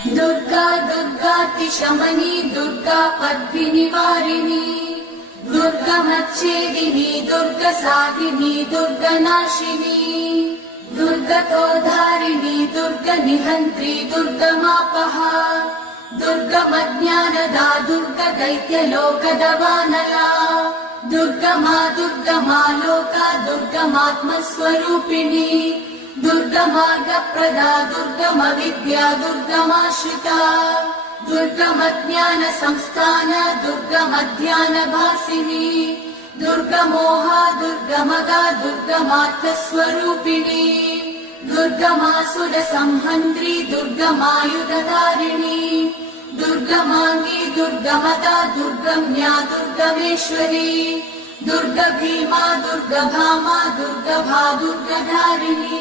दुर्गा दुर्गातिशमनी दुर्गा पद्मिनिवारिणी दुर्गमच्छेदिनी दुर्गसाधिनी दुर्गनाशिनी दुर्गतोधारिणी दुर्गनिहन्त्री दुर्गमापहा दुर्गमज्ञानदा दुर्गदैत्यलोकदवानला दुर्गमा दुर्गमा लोका दुर्गमात्मस्वरूपिणी दुर्गमार्गप्रदा दुर्गमविद्या दुर्गमाश्रिता दुर्गमज्ञानसंस्थान दुर्गमध्यानभासिनी दुर्गमोहा दुर्गमगा दुर्गमार्थस्वरूपिणी दुर्गमासुरसंहन्त्री दुर्गमायुधधारिणी दुर्गमाङ्गी दुर्गमदा दुर्गम्या दुर्गमेश्वरी दुर्गभीमा दुर्गभामा दुर्गभा दुर्गधारिणी।